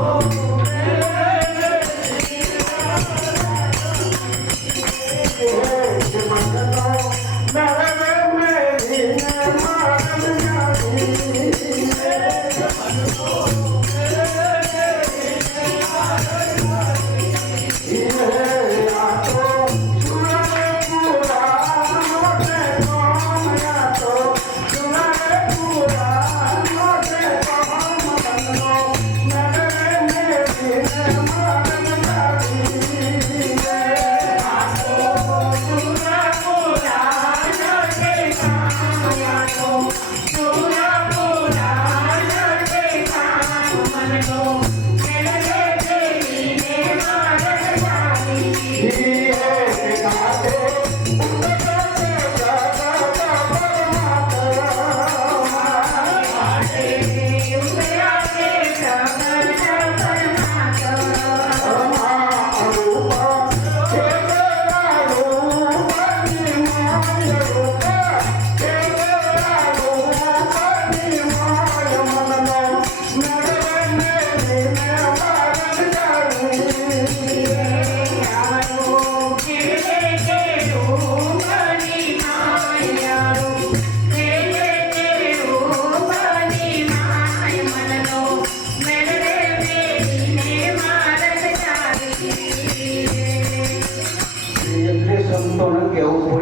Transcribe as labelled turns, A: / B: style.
A: Thank
B: Yeah.
C: se tornando que é o